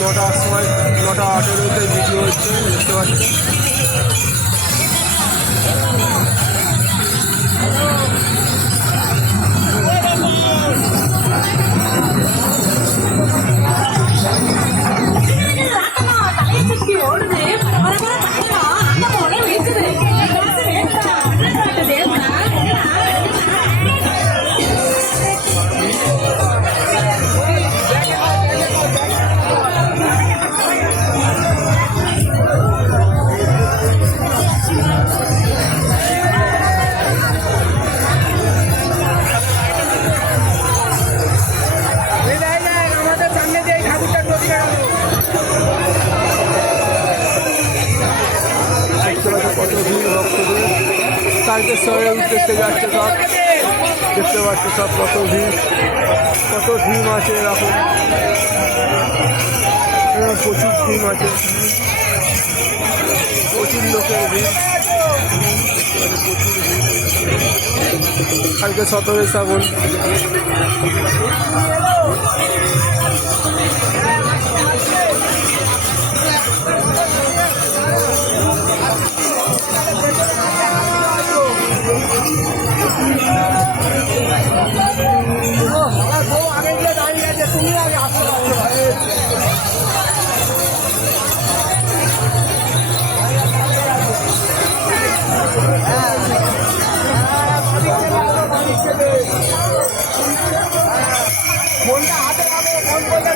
নটার সময় 9:18 ভিডিও হচ্ছে, দেখতে পাচ্ছি। কত ভিড় ভক্তদের তারকেশ্বরের উদ্দেশ্যে যাচ্ছে সব, দেখতে পাচ্ছে সব কত থিম আছে এরকম, প্রচুর থিম আছে, প্রচুর লোকের ভিড়, প্রচুর ভিড়। কালকে 17 শ্রাবণ।